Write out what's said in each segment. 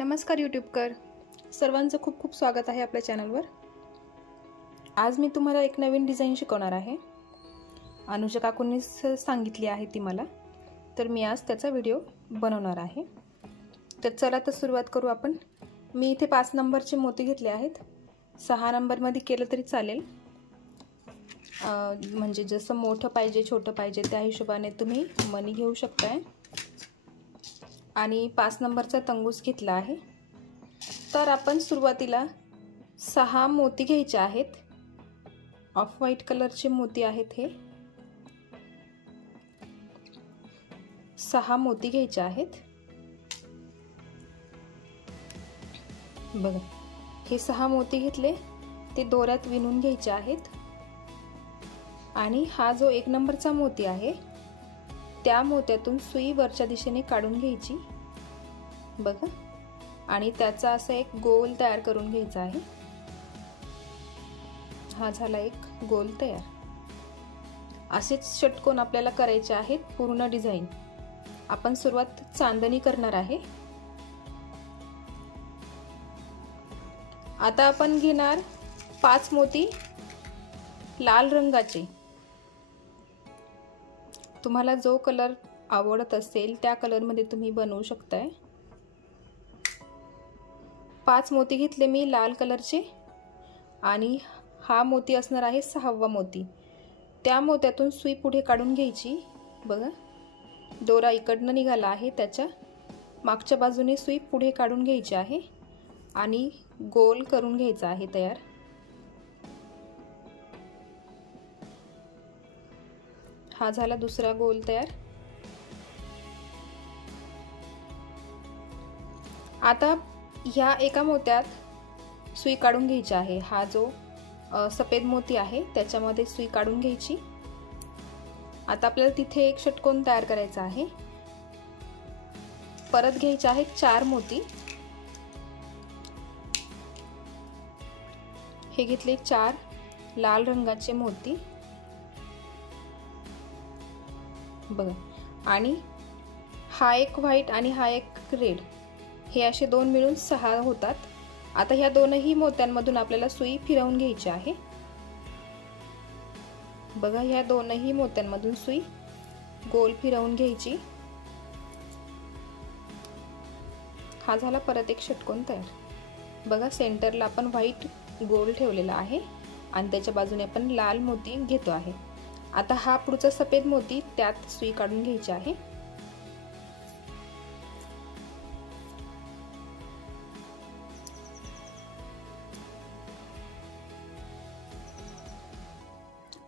नमस्कार यूट्यूबकर सर्वांचं खूप खूप स्वागत आहे आपल्या चॅनलवर। आज मी तुम्हाला एक नवीन डिझाइन शिकवणार आहे। अनुजा काकूंनी सांगितली आहे ती मला, तर मी आज त्याचा व्हिडिओ बनवणार आहे। तर चला तर सुरुवात करू आपण। मी इथे 5 नंबरचे मोती घेतले आहेत। 6 नंबर मध्ये केलं तरी चालेल, म्हणजे जसं मोठं पाहिजे छोटं पाहिजे त्या हिशोबाने तुम्ही मणी घेऊ शकताय। आणि 5 नंबरचा तंगूस घेतला आहे। तर आपण सुरुवातीला 6 मोती घ्यायचे आहेत। ऑफ व्हाईट कलरचे मोती आहेत हे 6 मोती घ्यायचे आहेत। बघा, हे 6 मोती घेतले, ते दोऱ्यात विणून घ्यायचे आहेत। आणि हा जो 1 नंबरचा मोती आहे त्या मोत्यातून सुई वरच्या दिशेने काढून घ्यायची, बघा, आणि त्याचा असा एक गोल तयार करून घ्यायचा आहे। हा झाला एक गोल तयार। असेच षटकोन आपल्याला करायचे आहेत पूर्ण डिझाइन। आपण सुरुवात चांदणी करणार आहे। आता आपण घेणार 5 मोती लाल रंगाचे। तुम्हाला जो कलर आवडत असेल त्या कलर मध्ये तुम्ही बनवू शकताय। 5 मोती घेतले मी लाल कलरचे, आणि हा मोती असणार आहे 6वा मोती। त्या मोत्यातून सुई पुढे काढून घ्यायची, बघा, दोरा इकडनं निघाला आहे, त्याच्या मागच्या बाजूने सुई पुढे काढून घ्यायची आहे आणि गोल करून घ्यायचा आहे तयार। हा झाला दुसरा गोल तयार। आता ह्या एका मोत्यात सुई काढून घ्यायची आहे। हा जो सफेद मोती आहे त्याच्यामध्ये सुई काढून घ्यायची। आता आपल्याला तिथे एक षटकोन तयार करायचा आहे। परत घ्यायचे आहेत 4 मोती। हे घेतले 4 लाल रंगाचे मोती, बघा, आणि हा एक व्हाईट आणि हा एक रेड, हे असे दोन मिळून 6 होतात। आता ह्या दोनही मोत्यांमधून आपल्याला सुई फिरवून घ्यायची आहे, बघा, ह्या दोनही मोत्यांमधून सुई गोल फिरवून घ्यायची। हा झाला परत एक षटकोन तयार। बघा, सेंटरला आपण व्हाईट गोल ठेवलेला आहे आणि त्याच्या बाजूने आपण लाल मोती घेतो आहे। आता हा पुढचा सफेद मोती त्यात सुई काढून घ्यायची आहे।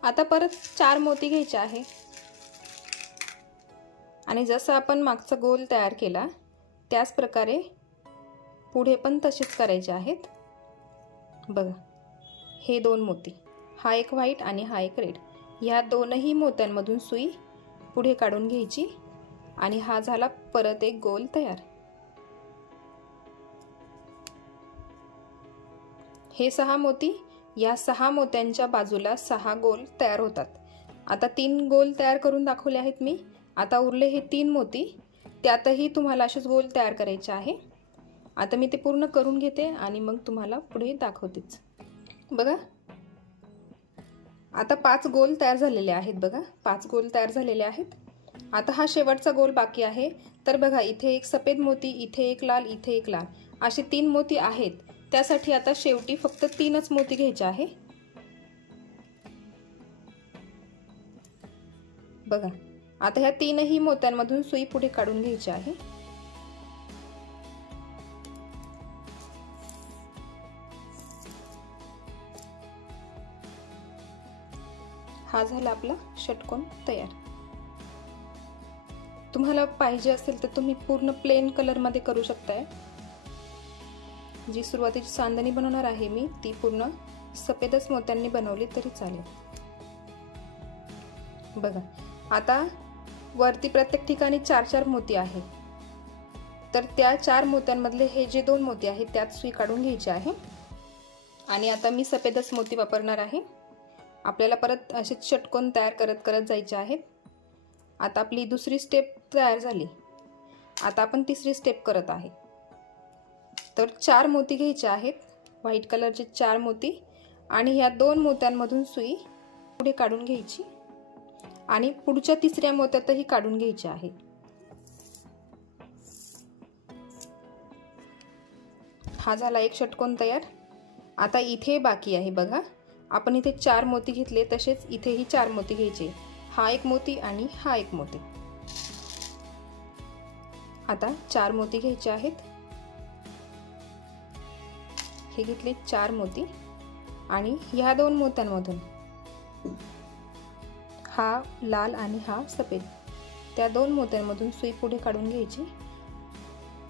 आता परत 4 मोती घ्यायचे आहे आणि जसं आपण मागचा गोल तयार केला त्याच प्रकारे पुढे पण तसेच करायचे आहेत। बघा, हे 2 मोती, हा एक व्हाईट आणि हा एक रेड, या दोनही मोत्यांमधून सुई पुढे काढून घ्यायची आणि हा झाला परत एक गोल तयार। हे 6 मोती, या 6 मोत्यांच्या बाजूला 6 गोल तयार होतात। आता 3 गोल तयार करून दाखवले आहेत मी। आता उरले हे 3 मोती, त्यातही तुम्हाला असेच गोल तयार करायचे आहे। आता मी ते पूर्ण करून घेते आणि मग तुम्हाला पुढे दाखवतेच। बघा, आता 5 गोल तयार झालेले आहेत, बघा, 5 गोल तयार झालेले आहेत। आता हा शेवटचा गोल बाकी आहे। तर बघा, इथे एक सफेद मोती, इथे एक लाल, इथे एक लाल, असे 3 मोती आहेत। त्यासाठी आता शेवटी फक्त 3च मोती घ्यायचे आहे। बघा, आता ह्या 3ही मोत्यांमधून सुई पुढे काढून घ्यायची आहे। हा झाला आपला षटकोन तयार। तुम्हाला पाहिजे असेल तर तुम्ही पूर्ण प्लेन कलर मध्ये करू शकताय। जी सुरुवातीची चांदणी बनवणार आहे मी ती पूर्ण सफेदच मोत्यांनी बनवली तरी चालेल। बघा, आता वरती प्रत्येक ठिकाणी 4-4 मोती आहे। तर त्या 4 मोत्यांमधले हे जे 2 मोती आहेत त्यात सुई काढून घ्यायची आहे आणि आता मी सफेदच मोती वापरणार आहे। आपल्याला परत असेच षटकोन तयार करत करत जायचे आहेत। आता आपली दुसरी स्टेप तयार झाली। आता आपण तिसरी स्टेप करत आहे। तर 4 मोती घ्यायचे आहेत, व्हाईट कलरचे 4 मोती, आणि ह्या 2 मोत्यांमधून सुई पुढे काढून घ्यायची आणि पुढच्या तिसऱ्या मोत्यातही काढून घ्यायची आहे। हा झाला एक षटकोन तयार। आता इथे बाकी आहे बघा, आपण इथे 4 मोती घेतले, तसेच इथेही 4 मोती घ्यायचे, हा एक मोती आणि हा एक मोती। आता 4 मोती घ्यायचे आहेत, हे घेतले 4 मोती, आणि ह्या 2 मोत्यांमधून हा लाल आणि हा सफेद, त्या 2 मोत्यांमधून सुई पुढे काढून घ्यायची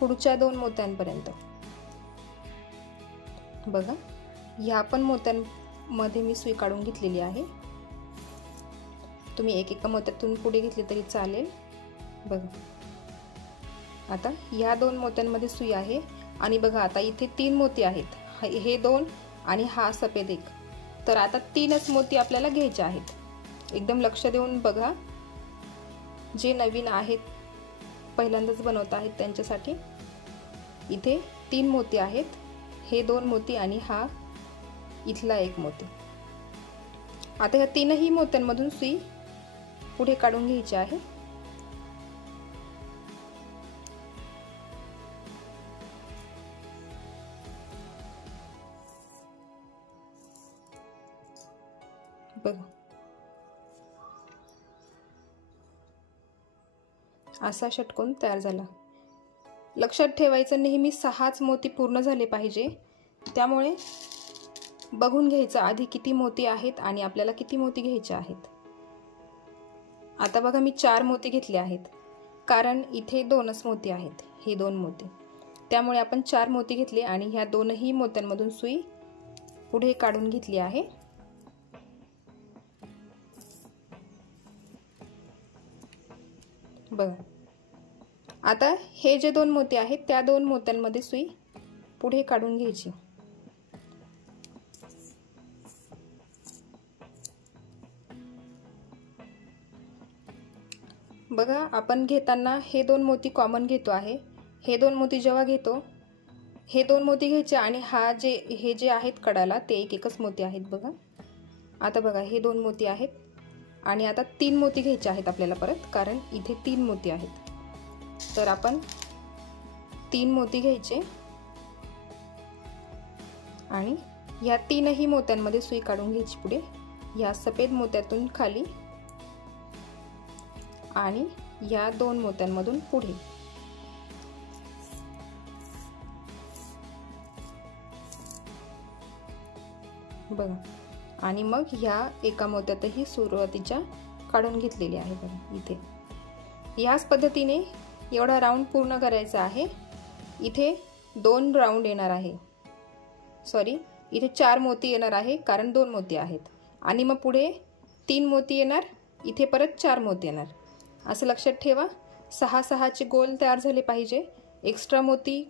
पुढच्या 2 मोत्यांपर्यंत। बघा, ह्या पण मोत्यांमध्ये मी सुई काढून घेतलेली आहे, तुम्ही एक मोत्यातून पुढे घेतले तरी चालेल। बघा, आता ह्या 2 मोत्यांमध्ये सुई आहे, आणि बघा आता इथे 3 मोती आहेत, हे 2 आणि हा सफेद एक, तर आता 3च मोती आपल्याला घ्यायचे आहेत। एकदम लक्ष देऊन बघा, जे नवीन आहेत, पहिल्यांदाच बनवत आहेत त्यांच्यासाठी। इथे 3 मोती आहेत, हे 2 मोती आणि हा इथला एक मोती। आता ह्या 3ही मोत्यांमधून सुई पुढे काढून घ्यायची आहे। बघा, असा षटकोन तयार झाला। लक्षात ठेवायचं, नेहमी 6च मोती पूर्ण झाले पाहिजे, त्यामुळे बघून घ्यायचं आधी किती मोती आहेत आणि आपल्याला किती मोती घ्यायचे आहेत। आता बघा, मी 4 मोती घेतले आहेत, कारण इथे 2च मोती आहेत, हे 2 मोती, त्यामुळे आपण 4 मोती घेतले आणि ह्या 2ही मोत्यांमधून सुई पुढे काढून घेतली आहे। बघा, आता हे जे 2 मोती आहेत, त्या 2 मोत्यांमध्ये सुई पुढे काढून घ्यायची। बघा, आपण घेताना हे 2 मोती कॉमन घेतो आहे, हे 2 मोती जेव्हा घेतो, हे 2 मोती घ्यायचे, आणि हे जे आहेत कडाला, ते एकच मोती आहेत। बघा, आता बघा, हे 2 मोती आहेत, आणि आता 3 मोती घ्यायचे आहेत आपल्याला परत, कारण इथे 3 मोती आहेत, तर आपण 3 मोती घ्यायचे, आणि या 3ही मोत्यांमध्ये सुई काढून घ्यायची पुढे, या सफेद मोत्यातून खाली आणि या 2 मोत्यांमधून पुढे। बघा, आणि मग ह्या एका मोत्यातही सुरुवातीच्या काढून घेतलेली आहे। बघा, इथे याच पद्धतीने एवढा राऊंड पूर्ण करायचा आहे। इथे 2 राऊंड येणार आहे, सॉरी, इथे 4 मोती येणार आहे, कारण 2 मोती आहेत, आणि मग पुढे 3 मोती येणार, इथे परत 4 मोती येणार, असं लक्षात ठेवा। 6-6चे गोल तयार झाले पाहिजे, एक्स्ट्रा मोती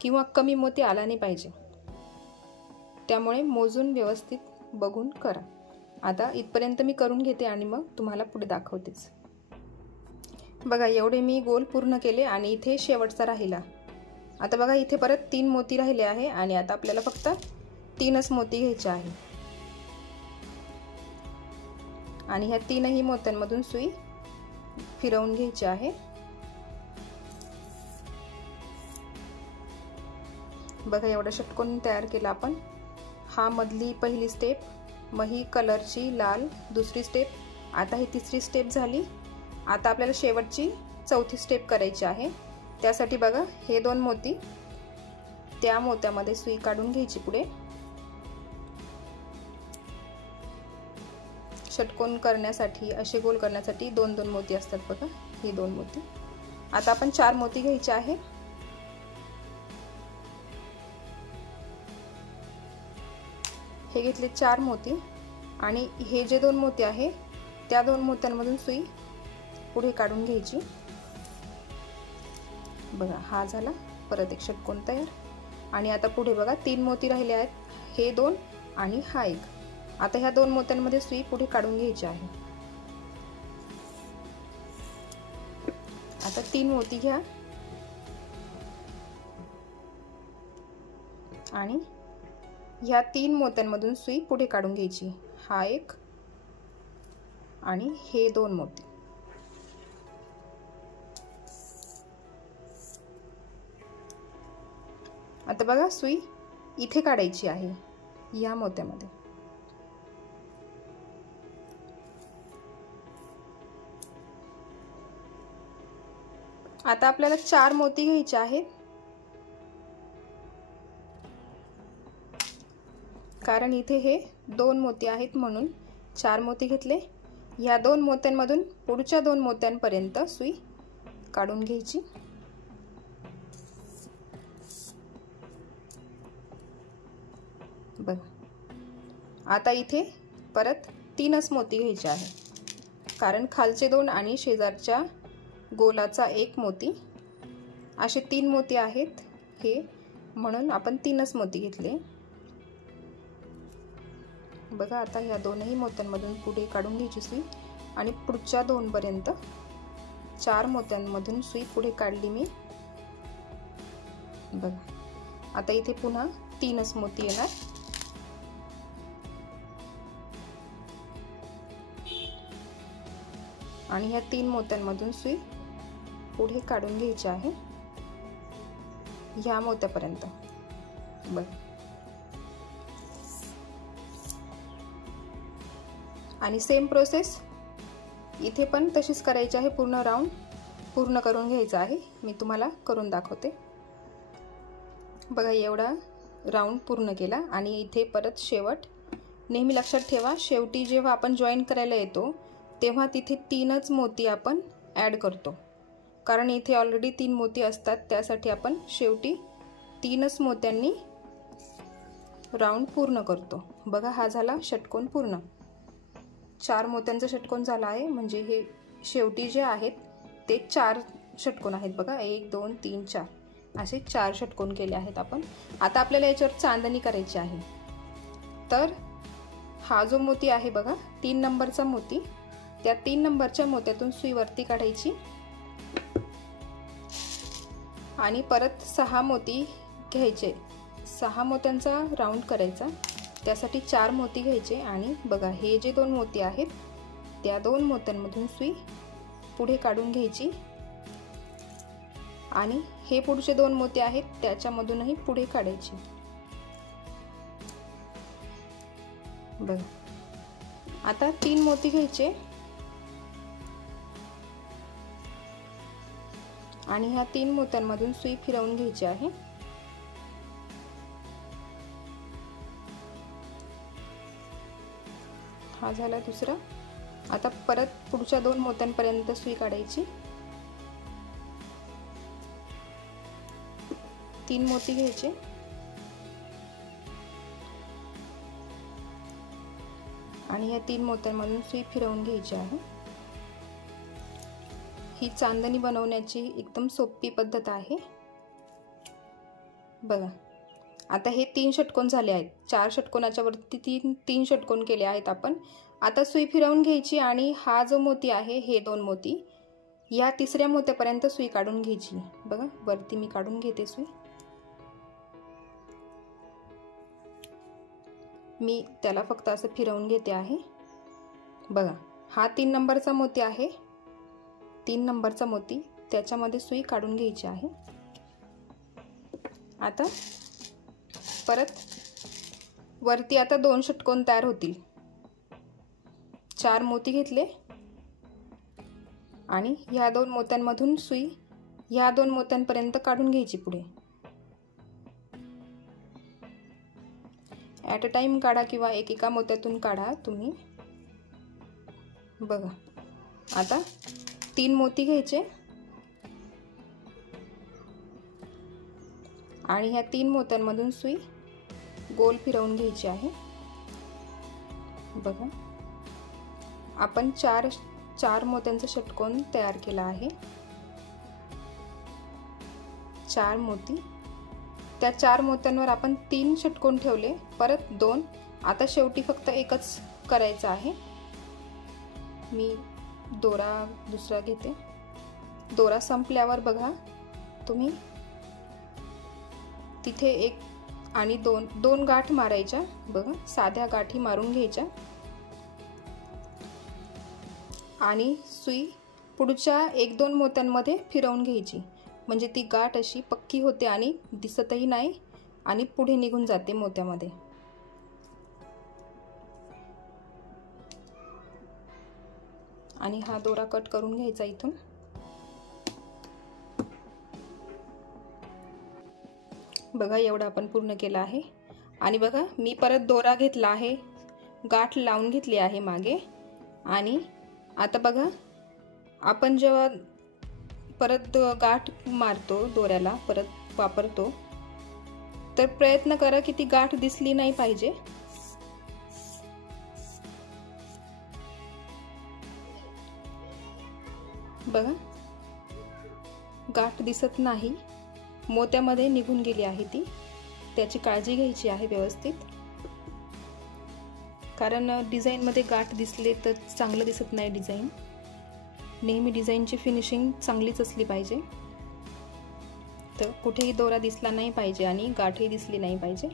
किंवा कमी मोती आला नाही पाहिजे, त्यामुळे मोजून व्यवस्थित बघून करा। आता इथपर्यंत मी करून घेते आणि मग तुम्हाला पुढे दाखवतेच। बघा, एवढे मी गोल पूर्ण केले, आणि इथे शेवटचा राहिला। आता बघा, इथे परत 3 मोती राहिले आहे, आणि आता आपल्याला फक्त 3च मोती घ्यायचे आहे, आणि ह्या 3ही मोत्यांमधून सुई फिरवून घ्यायची आहे। बघा, एवढा षटकोन तयार केला आपण। हा मधली पहिली स्टेप, मग ही कलरची लाल दुसरी स्टेप, आता ही तिसरी स्टेप झाली। आता आपल्याला शेवटची चौथी स्टेप करायची आहे, त्यासाठी बघा, हे 2 मोती, त्या मोत्यामध्ये सुई काढून घ्यायची पुढे। षटकोन करण्यासाठी, असे गोल करण्यासाठी 2-2 मोती असतात बघा, हे 2 मोती। आता आपण 4 मोती घ्यायचे आहे, हे घेतले 4 मोती, आणि हे जे 2 मोती आहे, त्या 2 मोत्यांमधून सुई पुढे काढून घ्यायची। बघा, हा झाला परत एक षटकोन तयार, आणि आता पुढे बघा 3 मोती राहिले आहेत, हे 2 आणि हा एक। आता ह्या 2 मोत्यांमध्ये सुई पुढे काढून घ्यायची आहे। आता 3 मोती घ्या, आणि ह्या 3 मोत्यांमधून सुई पुढे काढून घ्यायची. हा एक आणि हे 2 मोती. आता बघा सुई इथे काढायची आहे या मोत्यामध्ये. आता आपल्याला 4 मोती घ्यायचे आहेत, कारण इथे हे 2 मोती आहेत म्हणून 4 मोती घेतले. या 2 मोत्यांमधून पुढच्या 2 मोत्यांपर्यंत सुई काढून घ्यायची. बघा आता इथे परत 3च मोती घ्यायचे आहे, कारण खालचे 2 आणि शेजारच्या गोलाचा 1 मोती, असे 3 मोती आहेत हे, म्हणून आपण 3च मोती घेतले. बघा आता या 2ही मोत्यांमधून पुढे काढून घ्यायची सुई आणि पुढच्या 2 पर्यंत 4 मोत्यांमधून सुई पुढे काढली मी. बघा आता इथे पुन्हा 3च मोती येणार. आणि ह्या 3 मोत्यांमधून सुई पुढे काढून घ्यायची आहे ह्या मोत्यापर्यंत. बघा आणि सेम प्रोसेस इथे पण तशीच करायची आहे. पूर्ण राऊंड पूर्ण करून घ्यायचा आहे. मी तुम्हाला करून दाखवते. बघा एवढा राऊंड पूर्ण केला आणि इथे परत शेवट. नेहमी लक्षात ठेवा, शेवटी जेव्हा आपण जॉईन करायला येतो तेव्हा तिथे 3च मोती आपण ॲड करतो, कारण इथे ऑलरेडी 3 मोती असतात. त्यासाठी आपण शेवटी 3च मोत्यांनी राऊंड पूर्ण करतो. बघा हा झाला षटकोन पूर्ण. 4 मोत्यांचा षटकोन झाला आहे, म्हणजे हे शेवटी जे आहेत ते 4 षटकोन आहेत. बघा 1 2 3 4 असे 4 षटकोन केले आहेत आपण. आता आपल्याला याच्यावर चांदणी करायची आहे. तर हा जो मोती आहे बघा 3 नंबरचा मोती, त्या 3 नंबरच्या मोत्यातून सुई वरती काढायची आणि परत 6 मोती घ्यायचे. 6 मोत्यांचा राऊंड करायचा. त्यासाठी 4 मोती घ्यायचे आणि बघा हे जे 2 मोती आहेत त्या 2 मोत्यांमधून सुई पुढे काढून घ्यायची आणि हे पुढचे 2 मोती आहेत त्याच्यामधूनही पुढे काढायची. बघा आता 3 मोती घ्यायचे आणि ह्या 3 मोत्यांमधून सुई फिरवून घ्यायची आहे. हा झाला दुसरा. आता परत पुढच्या 2 मोत्यांपर्यंत सुई काढायची. 3 मोती घ्यायचे आणि या 3 मोत्यांमधून सुई फिरवून घ्यायची आहे. ही चांदणी बनवण्याची एकदम सोपी पद्धत आहे. बघा आता हे 3 षटकोन झाले आहेत. 4 षटकोनाच्या वरती 3 षटकोन केले आहेत आपण. आता सुई फिरवून घ्यायची आणि हा जो मोती आहे हे 2 मोती या 3ऱ्या मोत्यापर्यंत सुई काढून घ्यायची. बघा वरती मी काढून घेते सुई. मी त्याला फक्त असं फिरवून घेते आहे. बघा हा 3 नंबरचा मोती आहे. 3 नंबरचा मोती त्याच्यामध्ये सुई काढून घ्यायची आहे. आता परत वरती आता 2 षटकोन तयार होतील. 4 मोती घेतले आणि ह्या 2 मोत्यांमधून सुई ह्या 2 मोत्यांपर्यंत काढून घ्यायची पुढे. ॲट अ टाइम काढा किंवा एकेका मोत्यातून काढा तुम्ही. बघा आता 3 मोती घ्यायचे आणि ह्या 3 मोत्यांमधून सुई गोल फिरवून घ्यायची आहे. बघा आपण 4 मोत्यांचा षटकोन तयार केला आहे. 4 मोती, त्या 4 मोत्यांवर आपण 3 षटकोन ठेवले, परत 2. आता शेवटी फक्त एकच करायचं आहे. मी दोरा दुसरा घेते. दोरा संपल्यावर बघा तुम्ही तिथे एक आणि दोन गाठ मारायच्या बघा, साध्या गाठी मारून घ्यायच्या आणि सुई पुढच्या 1-2 मोत्यांमध्ये फिरवून घ्यायची, म्हणजे ती गाठ अशी पक्की होते आणि दिसतही नाही आणि पुढे निघून जाते मोत्यामध्ये। आणि हा दोरा कट करून घ्यायचा इथून। बघा एवढा आपण पूर्ण केला आहे। आणि बघा मी परत दोरा घेतला आहे, गाठ लावून घेतली आहे मागे। आणि आता बघा आपण जेव्हा परत गाठ मारतो, दोऱ्याला परत वापरतो, तर प्रयत्न करा की ती गाठ दिसली नाही पाहिजे। बघा गाठ दिसत नाही, मोत्यामध्ये निघून गेली आहे ती, त्याची काळजी घ्यायची आहे व्यवस्थित, कारण डिझाइन मध्ये गाठ दिसले तर चांगलं दिसत नाही डिझाइन। नेहमी डिझाइनची फिनिशिंग चांगलीच असली पाहिजे, तर कुठेही दोरा दिसला नाही पाहिजे आणि गाठही दिसली नाही पाहिजे।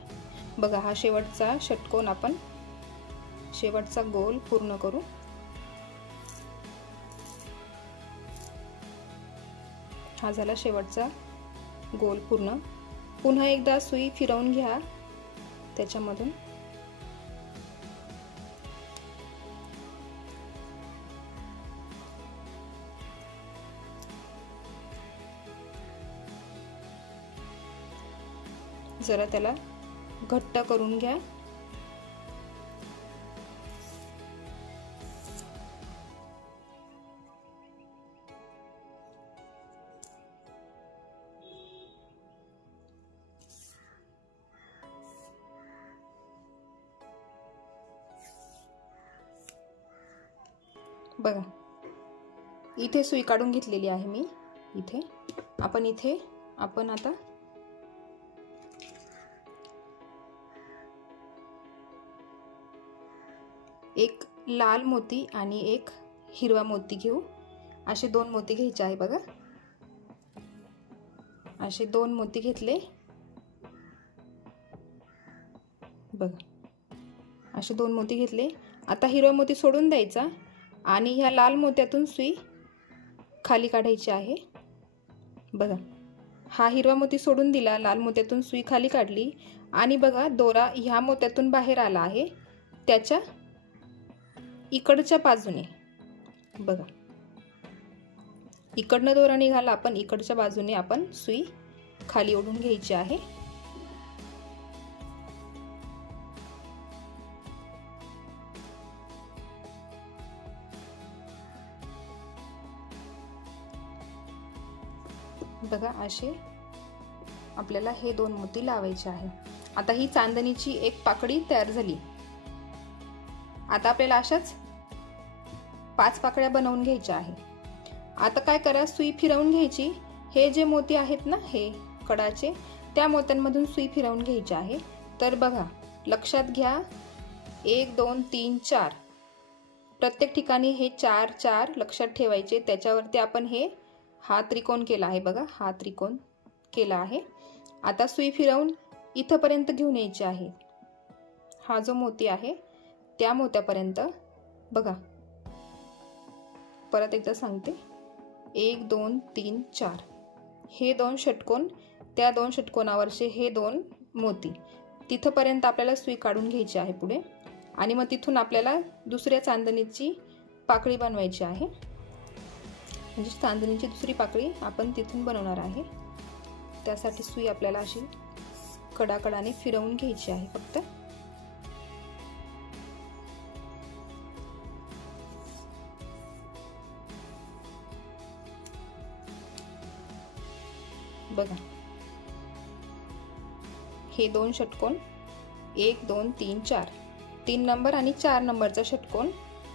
बघा हा शेवटचा षटकोन आपण शेवटचा गोल पूर्ण करू। हा झाला शेवटचा गोल पूर्ण। पुन्हा एकदा सुई फिरवून घ्या त्याच्यामधून। जरा त्याला घट्ट करून घ्या। बघा इथे सुई काढून घेतलेली आहे मी। इथे आपण आता एक लाल मोती आणि एक हिरवा मोती घेऊ। असे 2 मोती घ्यायचे आहे बघा, असे 2 मोती घेतले बघा, असे 2 मोती घेतले। आता हिरवा मोती सोडून द्यायचा आणि ह्या लाल मोत्यातून सुई खाली काढायची आहे। बघा हा हिरवा मोती सोडून दिला, लाल मोत्यातून सुई खाली काढली आणि बघा दोरा ह्या मोत्यातून बाहेर आला आहे, त्याच्या इकडच्या बाजूने बघा, इकडनं दोरा निघाला, आपण इकडच्या बाजूने आपण सुई खाली ओढून घ्यायची आहे। बघा असे आपल्याला हे 2 मोती लावायचे आहे। आता ही चांदणीची एक पाकळी तयार झाली। आता आपल्याला अशाच 5 पाकळ्या बनवून घ्यायच्या आहे। आता काय करा, सुई फिरवून घ्यायची। हे जे मोती आहेत ना, हे कडाचे, त्या मोत्यांमधून सुई फिरवून घ्यायची आहे। तर बघा लक्षात घ्या, 1 2 3 4 प्रत्येक ठिकाणी हे 4 4 लक्षात ठेवायचे। त्याच्यावरती आपण हा त्रिकोण केला आहे बघा, हा त्रिकोण केला आहे। आता सुई फिरवून इथपर्यंत घेऊन यायची आहे। हा जो मोती आहे त्या मोत्यापर्यंत बघा, परत एकदा सांगते, 1 2 3 4 हे 2 षटकोन, त्या 2 षटकोनावरचे हे 2 मोती, तिथपर्यंत आपल्याला सुई काढून घ्यायची आहे पुढे। आणि मग तिथून आपल्याला दुसऱ्या चांदणीची पाकळी बनवायची आहे, म्हणजे चांदणीची दुसरी पाकळी आपण तिथून बनवणार आहे। त्यासाठी सुई आपल्याला अशी कडाकडाने फिरवून घ्यायची आहे फक्त। बघा हे 2 षटकोन, 1 2 3 4, 3 नंबर आणि 4 नंबरचा षटकोन,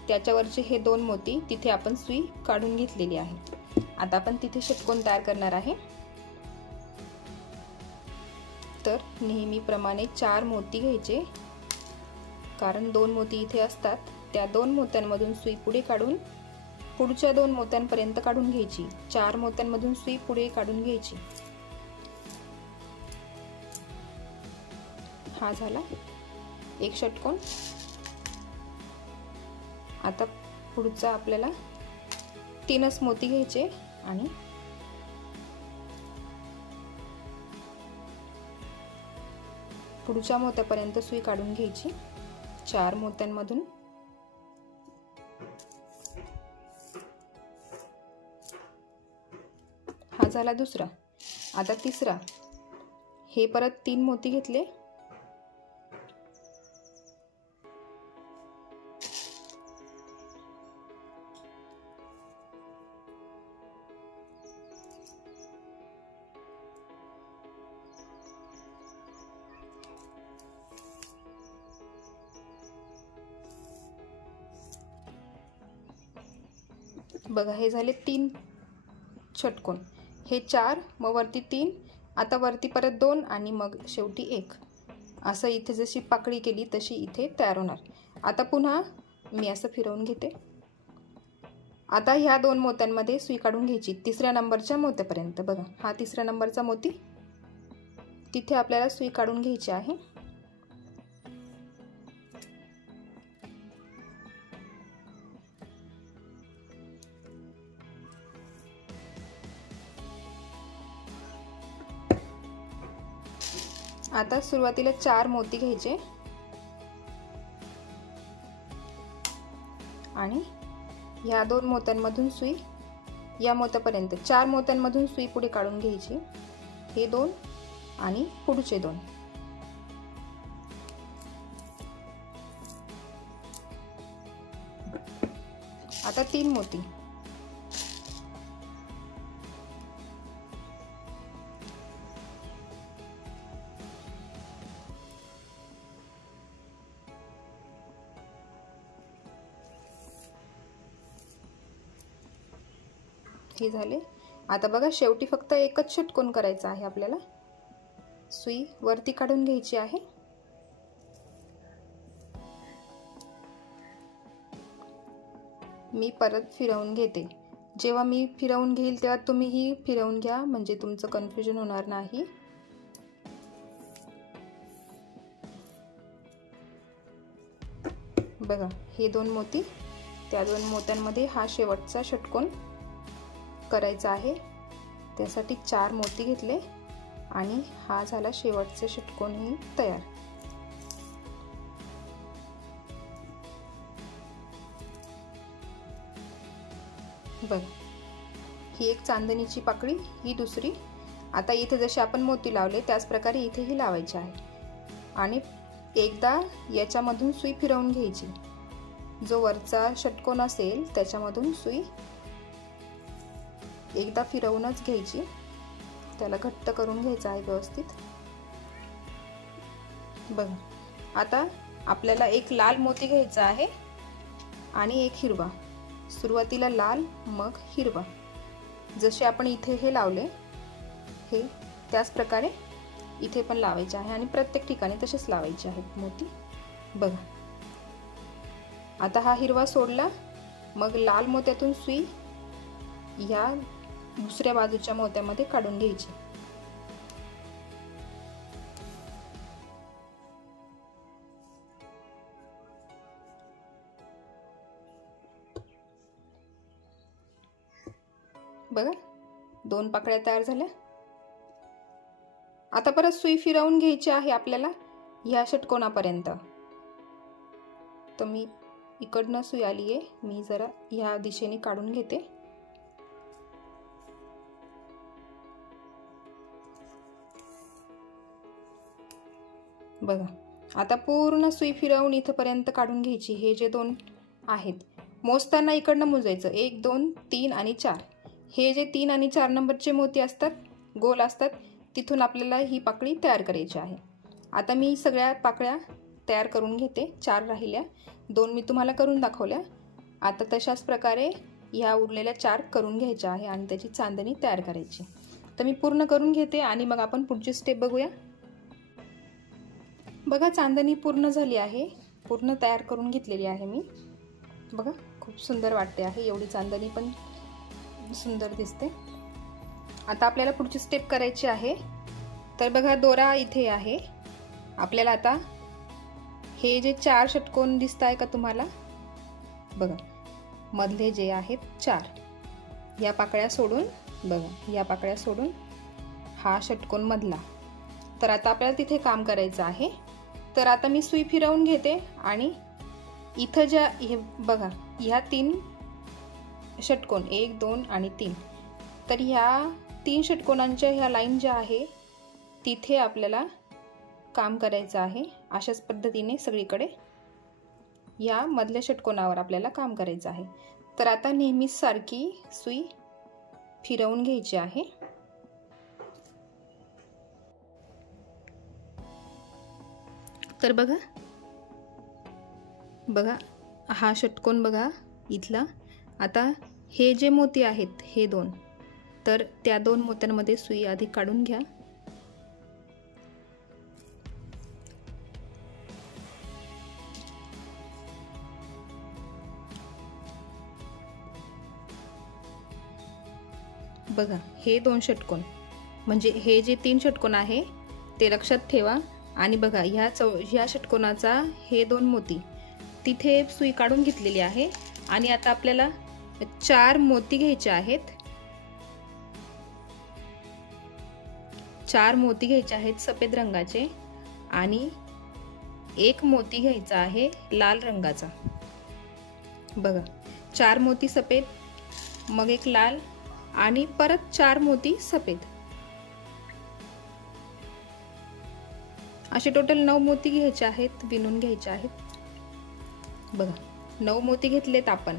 त्याच्यावरचे हे 2 मोती, तिथे आपण सुई काढून घेतलेली आहे। आता आपण तिथे षटकोन तयार करणार आहे। तर नेहमीप्रमाणे 4 मोती घ्यायचे, कारण 2 मोती इथे असतात। त्या 2 मोत्यांमधून सुई पुढे काढून पुढच्या 2 मोत्यांपर्यंत काढून घ्यायची। 4 मोत्यांमधून सुई पुढे काढून घ्यायची। हा झाला एक षटकोन। आता पुढचा आपल्याला 3च मोती घ्यायचे आणि पुढच्या मोत्यापर्यंत सुई काढून घ्यायची 4 मोत्यांमधून। हा झाला दुसरा। आता तिसरा, हे परत 3 मोती घेतले, बघा हे झाले 3 षटकोन, हे 4 मग वरती 3, आता वरती परत 2 आणि मग शेवटी 1, असं इथे जशी पाकळी केली तशी इथे तयार होणार। आता पुन्हा मी असं फिरवून घेते। आता ह्या 2 मोत्यांमध्ये सुई काढून घ्यायची 3ऱ्या नंबरच्या मोत्यापर्यंत। बघा हा 3रा नंबरचा मोती, तिथे आपल्याला सुई काढून घ्यायची आहे। आता सुरुवातीला 4 मोती घ्यायचे आणि ह्या 2 मोत्यांमधून सुई या मोत्यापर्यंत 4 मोत्यांमधून सुई पुढे काढून घ्यायची, हे 2 आणि पुढचे 2। आता 3 मोती, हे झाले। आता बघा शेवटी फक्त एकच षटकोन करायचा आहे आपल्याला, सुई वरती काढून घ्यायची आहे, मी परत फिरवून घेते। जेव्हा मी फिरवून घेईल तेव्हा तुम्हीही फिरवून घ्या, म्हणजे तुमचं कन्फ्युजन होणार नाही। बघा हे 2 मोती, त्या 2 मोत्यांमध्ये हा शेवटचा षटकोन करायचा आहे, त्यासाठी 4 मोती घेतले आणि हा झाला शेवटचा षटकोनही तयार। बघ ही एक चांदणीची पाकळी, ही दुसरी। आता इथे जसे आपण मोती लावले त्याच प्रकारे इथेही लावायचे आहे आणि एकदा याच्यामधून सुई फिरवून घ्यायची, जो वरचा षटकोन असेल त्याच्यामधून सुई एकदा फिरवूनच घ्यायची, त्याला घट्ट करून घ्यायचं आहे व्यवस्थित। बघा आता आपल्याला एक लाल मोती घ्यायचा आहे आणि एक हिरवा, सुरुवातीला लाल मग हिरवा, जसे आपण इथे हे लावले हे त्याच प्रकारे इथे पण लावायचे आहे आणि प्रत्येक ठिकाणी तसेच लावायचे आहेत मोती। बघा आता हा हिरवा सोडला, मग लाल मोत्यातून सुई या दुसऱ्या बाजूच्या मोत्यामध्ये काढून घ्यायची। बघा 2 पाकळ्या तयार झाल्या। आता परत सुई फिरवून घ्यायची आहे आपल्याला ह्या षटकोनापर्यंत। तर मी इकडनं सुई आली आहे, मी जरा ह्या दिशेने काढून घेते। बघा आता पूर्ण सुई फिरवून इथपर्यंत काढून घ्यायची। हे जे 2 आहेत मोजताना इकडनं मोजायचं 1 2 3 आणि 4, हे जे 3 आणि 4 नंबरचे मोती असतात गोल असतात तिथून आपल्याला ही पाकळी तयार करायची आहे। आता मी सगळ्या पाकळ्या तयार करून घेते, 4 राहिल्या, 2 मी तुम्हाला करून दाखवल्या। आता तशाच प्रकारे ह्या उरलेल्या 4 करून घ्यायच्या आहे आणि त्याची चांदणी तयार करायची। तर मी पूर्ण करून घेते आणि मग आपण पुढची स्टेप बघूया। बघा चांदणी पूर्ण झाली आहे, पूर्ण तयार करून घेतलेली आहे मी। बघा खूप सुंदर वाटते आहे, एवढी चांदणी पण सुंदर दिसते। आता आपल्याला पुढची स्टेप करायची आहे। तर बघा दोरा इथे आहे आपल्याला आता हे जे 4 षटकोन दिसत आहे का तुम्हाला, बघा मधले जे आहेत 4, या पाकळ्या सोडून, बघा या पाकळ्या सोडून हा षटकोन मधला. तर आता आपल्याला तिथे काम करायचं आहे. तर आता मी सुई फिरवून घेते आणि इथं ज्या हे बघा ह्या 3 षटकोन 1 2 आणि 3, तर ह्या 3 षटकोनांच्या ह्या लाईन ज्या आहे तिथे आपल्याला काम करायचं आहे. अशाच पद्धतीने सगळीकडे या मधल्या षटकोनावर आपल्याला काम करायचं आहे. तर आता नेहमीच सारखी सुई फिरवून घ्यायची आहे. तर बघा हा षटकोन बघा इथला. आता हे जे मोती आहेत हे 2, तर त्या 2 मोत्यांमध्ये सुई आधी काढून घ्या. बघा हे 2 षटकोन, म्हणजे हे जे 3 षटकोन आहे ते लक्षात ठेवा. आणि बघा ह्या षटकोनाचा हे 2 मोती तिथे सुई काढून घेतलेली आहे. आणि आता आपल्याला 4 मोती घ्यायचे आहेत. 4 मोती घ्यायचे आहेत सफेद रंगाचे आणि 1 मोती घ्यायचा आहे लाल रंगाचा. बघा 4 मोती सफेद, मग 1 लाल आणि परत 4 मोती सफेद, असे टोटल 9 मोती घ्यायचे आहेत, विणून घ्यायचे आहेत. बघा 9 मोती घेतलेत आपण.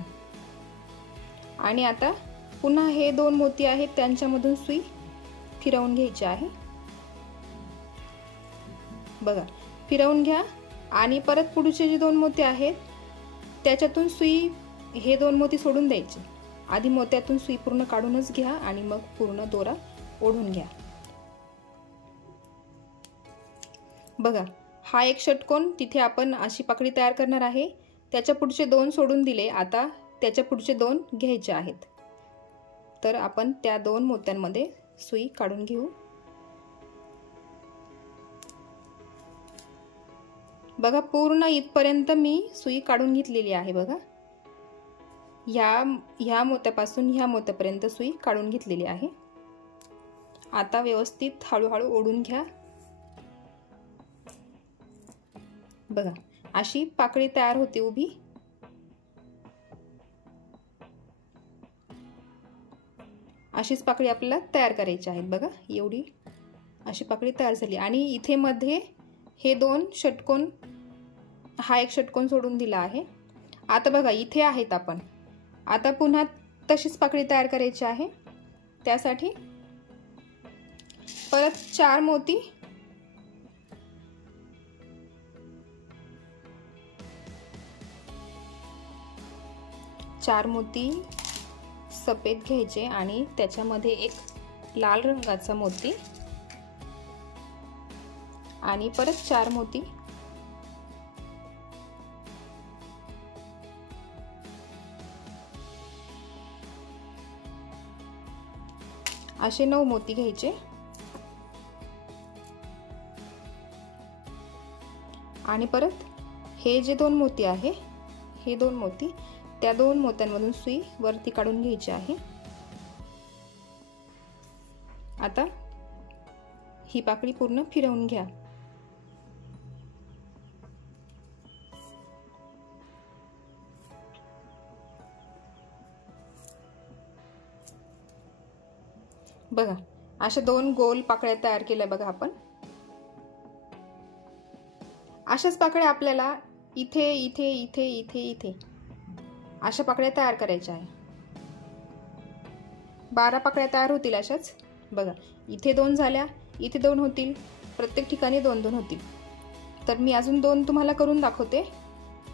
आणि आता पुन्हा हे 2 मोती आहेत त्यांच्यामधून सुई फिरवून घ्यायची आहे. बघा फिरवून घ्या आणि परत पुढचे जे 2 मोती आहेत त्याच्यातून सुई, हे 2 मोती सोडून द्यायचे. आधी मोत्यातून सुई पूर्ण काढूनच घ्या आणि मग पूर्ण दोरा ओढून घ्या. बघा हा 1 षटकोन, तिथे आपण अशी पाकळी तयार करणार आहे. त्याच्या पुढचे 2 सोडून दिले, आता त्याच्या पुढचे 2 घ्यायचे आहेत. तर आपण त्या 2 मोत्यांमध्ये सुई काढून घेऊ. बघा पूर्ण इथपर्यंत मी सुई काढून घेतलेली आहे. बघा ह्या मोत्यापासून ह्या मोत्यापर्यंत सुई काढून घेतलेली आहे. आता व्यवस्थित हळूहळू ओढून घ्या. बघा अशी पाकळी तयार होते उभी. अशीच पाकळी आपल्याला तयार करायची आहे. बघा एवढी अशी पाकळी तयार झाली. आणि इथे मध्ये हे 2 षटकोन, हा 1 षटकोन सोडून दिला आहे. आता बघा इथे आहेत आपण. आता पुन्हा तशीच पाकळी तयार करायची आहे. त्यासाठी परत 4 मोती, सफेद घ्यायचे आणि त्याच्यामध्ये 1 लाल रंगाचा मोती आणि परत 4 मोती, असे 9 मोती घ्यायचे. आणि परत हे जे 2 मोती आहे, हे 2 मोती, त्या 2 मोत्यांमधून सुई वरती काढून घ्यायची आहे. आता ही पाकळी पूर्ण फिरवून घ्या. बघा अशा 2 गोल पाकळ्या तयार केल्या. बघा आपण अशाच पाकळ्या आपल्याला इथे इथे इथे इथे इथे अशा पाकळ्या तयार करायच्या आहे. 12 पाकळ्या तयार होतील अशाच. बघा इथे 2 झाल्या, इथे 2 होतील, प्रत्येक ठिकाणी 2-2 होतील. तर मी अजून 2 तुम्हाला करून दाखवते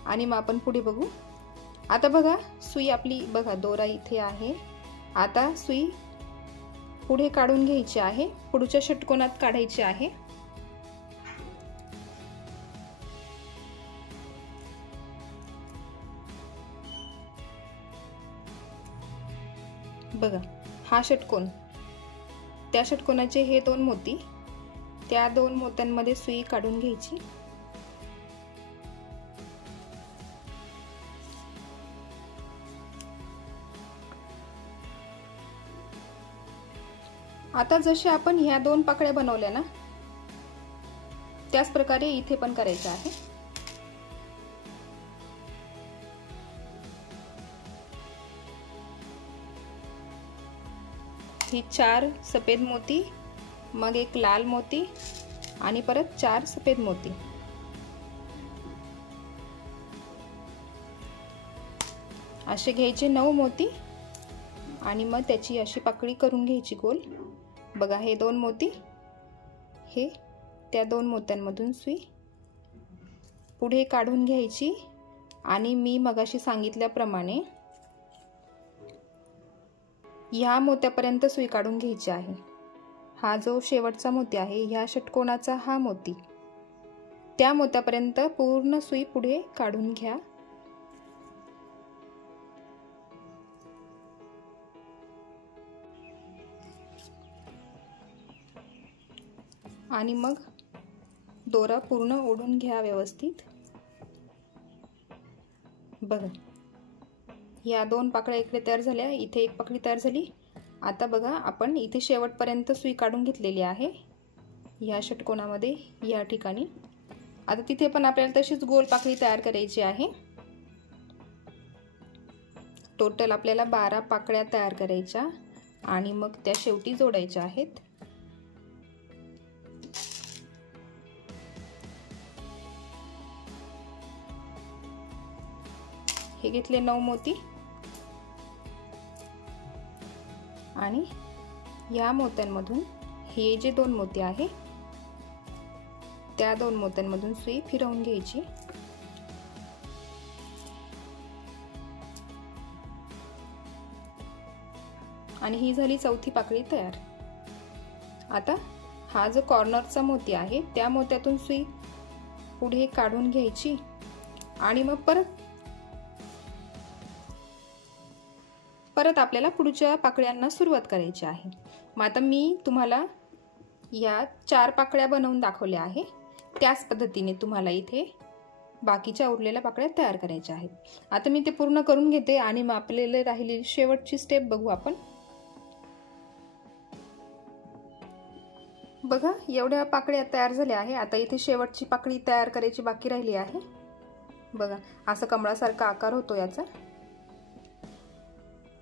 आणि मग आपण पुढे बघू. आता बघा सुई आपली, बघा दोरा इथे आहे. आता सुई पुढे काढून घ्यायची आहे, पुढच्या षटकोनात काढायची आहे. बघा हा षटकोन, त्या षटकोनाचे हे 2 मोती त्या 2 मोत्यांमध्ये सुई काढून घ्यायची। आता जसे आपण ह्या 2 पाकळ्या बनवल्या ना, त्याच प्रकारे इथे पण करायचं आहे। ही 4 सफेद मोती, मग एक लाल मोती आणि परत 4 सफेद मोती। असे घ्यायचे 9 मोती आणि मग त्याची अशी पाकळी करून घ्यायची गोल। बघा, हे 2 मोती, हे त्या 2 मोत्यांमधून सुई पुढे काढून घ्यायची आणि मी मगाशी सांगितल्याप्रमाणे या मोत्यापर्यंत सुई काढून घ्यायची आहे। हा जो शेवटचा मोती आहे, ह्या षटकोनाचा हा मोती, त्या मोत्यापर्यंत पूर्ण सुई पुढे काढून घ्या। आणि मग दोरा पूर्ण ओढून घ्या व्यवस्थित। बघा, या 2 पाकळ्या इकडे तयार झाल्या, इथे एक पाकळी तयार झाली। आता बघा, आपण इथे शेवटपर्यंत सुई काढून घेतलेली आहे या षटकोनामध्ये, या ठिकाणी। आता तिथे पण आपल्याला तशीच गोल पाकळी तयार करायची आहे। टोटल आपल्याला 12 पाकळ्या तयार करायच्या आणि मग त्या शेवटी जोडायच्या आहेत। हे घेतले 9 मोती आणि या मोत्यांमधून हे जे 2 मोती आहे, त्या 2 मोत्यांमधून सुई फिरवून घ्यायची। आणि ही झाली चौथी पाकळी तयार। आता हा जो कॉर्नरचा मोती आहे, त्या मोत्यातून सुई पुढे काढून घ्यायची आणि मग परत आपल्याला पुढच्या पाकळ्यांना सुरुवात करायची आहे। मग आता मी तुम्हाला या 4 पाकळ्या बनवून दाखवल्या आहे, त्याच पद्धतीने तुम्हाला इथे बाकीच्या उरलेल्या पाकळ्या तयार करायच्या आहेत। आता मी ते पूर्ण करून घेते आणि मग आपल्याला राहिलेली शेवटची स्टेप बघू आपण। बघा, एवढ्या पाकळ्या तयार झाल्या आहे। आता इथे शेवटची पाकळी तयार करायची बाकी राहिली आहे। बघा, असं कमळासारखा आकार होतो याचा।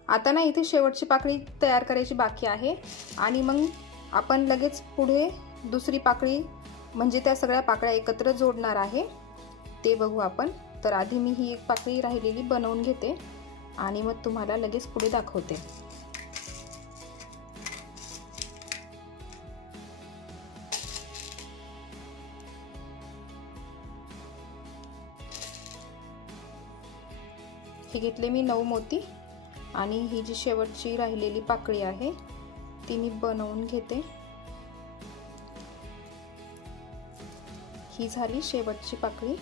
आता ना इथे शेवटची पाकळी तयार करायची बाकी आहे आणि मग आपण लगेच पुढे दुसरी पाकळी म्हणजे त्या सगळ्या पाकळ्या एकत्र जोडणार आहे, ते बघू आपण। तर आधी मी ही एक पाकळी राहिलेली बनवून घेते आणि मग तुम्हाला लगेच पुढे दाखवते। हे घेतले मी 9 मोती आणि ही जी शेवटची राहिलेली पाकळी आहे ती मी बनवून घेते। ही झाली शेवटची पाकळी।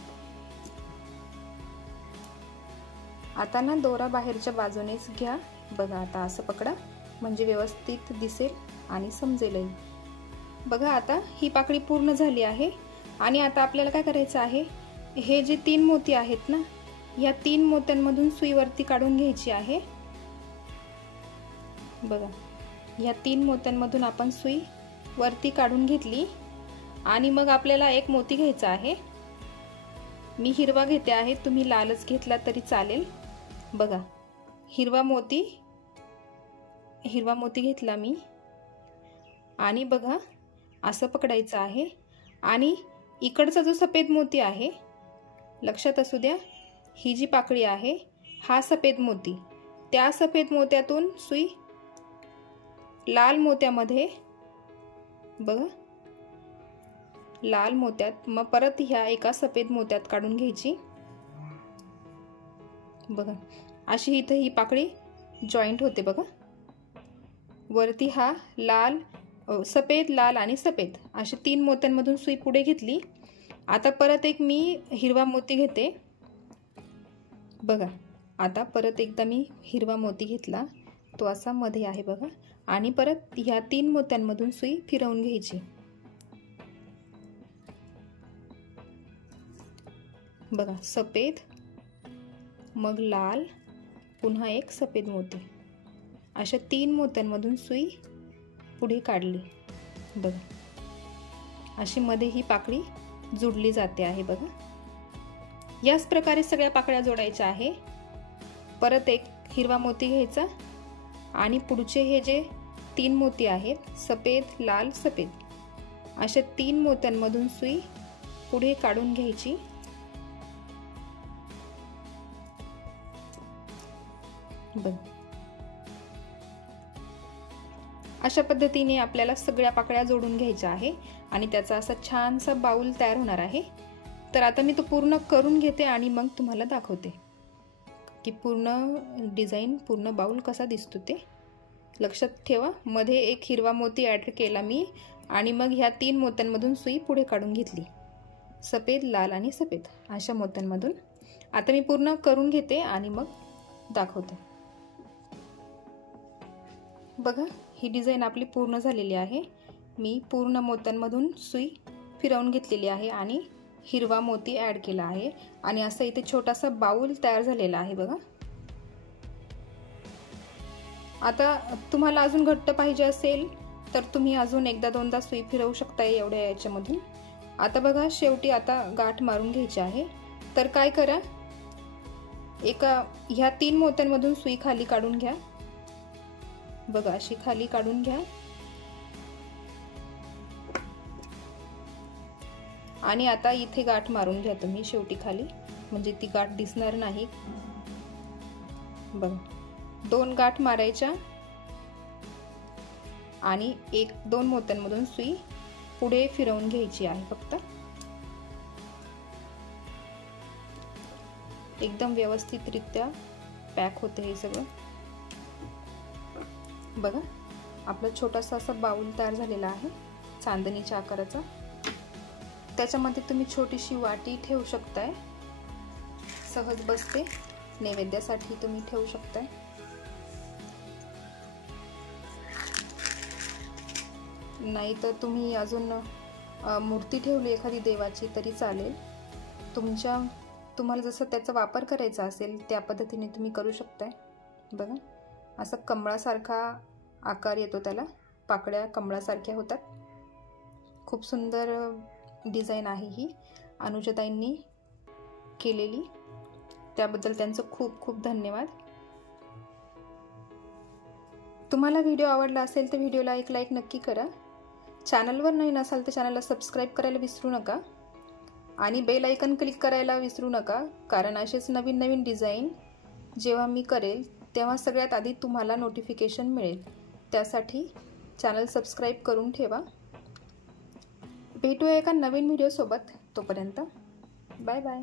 आता ना दोरा बाहेरच्या बाजूनेच घ्या। बघा, आता असं पकडा म्हणजे व्यवस्थित दिसेल आणि समजेलही। बघा, आता ही पाकळी पूर्ण झाली आहे आणि आता आपल्याला काय करायचं आहे, हे जे 3 मोती आहेत ना, या 3 मोत्यांमधून सुई वरती काढून घ्यायची आहे। बघा, या 3 मोत्यांमधून आपण सुई वरती काढून घेतली आणि मग आपल्याला एक मोती घ्यायचा आहे। मी हिरवा घेते आहे, तुम्ही लालच घेतला तरी चालेल। बघा, हिरवा मोती घेतला मी आणि बघा असं पकडायचं आहे आणि इकडचा जो सफेद मोती आहे, लक्षात असू द्या, ही जी पाकळी आहे हा सफेद मोती, त्या सफेद मोत्यातून सुई लाल मोत्यामध्ये, बघा लाल मोत्यात, मग परत ह्या एका सफेद मोत्यात काढून घ्यायची। बघा, अशी इथे ही पाकळी जॉईंट होते। बघा, वरती हा लाल, सफेद, लाल आणि सफेद अशा 3 मोत्यांमधून सुई पुढे घेतली। आता परत एक मी हिरवा मोती घेते। बघा, आता परत एकदा मी हिरवा मोती घेतला, तो असा मध्ये आहे बघा, आणि परत ह्या 3 मोत्यांमधून सुई फिरवून घ्यायची। बघा, सफेद, मग लाल, पुन्हा एक सफेद मोती, अशा 3 मोत्यांमधून सुई पुढे काढली। बघा, अशी मध्ये ही पाकळी जोडली जाते आहे। बघा, याच प्रकारे सगळ्या पाकळ्या जोडायच्या आहे। परत एक हिरवा मोती घ्यायचा आणि पुढचे हे जे 3 मोती आहेत, सफेद, लाल, सफेद, अशा 3 मोत्यांमधून सुई पुढे काढून घ्यायची। बघ, अशा पद्धतीने आपल्याला सगळ्या पाकळ्या जोडून घ्यायच्या आहे आणि त्याचा असा छानसा बाउल तयार होणार आहे। तर आता मी तो पूर्ण करून घेते आणि मग तुम्हाला दाखवते की पूर्ण डिझाईन, पूर्ण बाउल कसा दिसतो ते। लक्षात ठेवा, मध्ये एक हिरवा मोती ॲड केला मी आणि मग ह्या 3 मोत्यांमधून सुई पुढे काढून घेतली, सफेद, लाल आणि सफेद अशा मोत्यांमधून। आता मी पूर्ण करून घेते आणि मग दाखवते। बघा, ही डिझाईन आपली पूर्ण झालेली आहे। मी पूर्ण मोत्यांमधून सुई फिरवून घेतलेली आहे आणि हिरवा मोती ॲड केला आहे आणि असं इथे छोटासा बाउल तयार झालेला आहे। बघा, आता तुम्हाला अजून घट्ट पाहिजे असेल तर तुम्ही अजून एकदा दोनदा सुई फिरवू शकता एवढ्या याच्यामधून। आता बघा, शेवटी आता गाठ मारून घ्यायची आहे। तर काय करा, ह्या 3 मोत्यांमधून सुई खाली काढून घ्या। बघा, अशी खाली काढून घ्या आणि आता इथे गाठ मारून घ्या तुम्ही शेवटी खाली, म्हणजे ती गाठ दिसणार नाही। बघा, 2 गाठ मारायच्या आणि 1-2 मोत्यांमधून सुई पुढे फिरवून घ्यायची आहे। फक्त एकदम व्यवस्थितरित्या पॅक होते हे सगळं। बघा, आपला छोटासा असा बाउल तयार झालेला आहे चांदणीच्या आकाराचा। त्याच्यामध्ये तुम्ही छोटीशी वाटी ठेवू शकताय, सहज बसते, नैवेद्यासाठी तुम्ही ठेवू शकताय। नाही तर तुम्ही अजून मूर्ती ठेवली एखादी देवाची तरी चालेल। तुम्हाला जसं त्याचा वापर करायचा असेल त्या पद्धतीने तुम्ही करू शकताय। बघा, असं कमळासारखा आकार येतो त्याला, पाकळ्या कमळासारख्या होतात। खूप सुंदर डिझाईन आहे ही अनुजाताईंनी केलेली, त्याबद्दल त्यांचं खूप खूप धन्यवाद। तुम्हाला व्हिडिओ आवडला असेल तर व्हिडिओला एक लाईक नक्की करा। चॅनलवर नवीन असाल तर चॅनलला सबस्क्राईब करायला विसरू नका आणि बेल आयकन क्लिक करायला विसरू नका, कारण असेच नवीन नवीन डिझाईन जेव्हा मी करेल तेव्हा सगळ्यात आधी तुम्हाला नोटिफिकेशन मिळेल। त्यासाठी चॅनल सबस्क्राईब करून ठेवा। भेटूया एका नवीन व्हिडिओ सोबत, तोपर्यंत बाय बाय।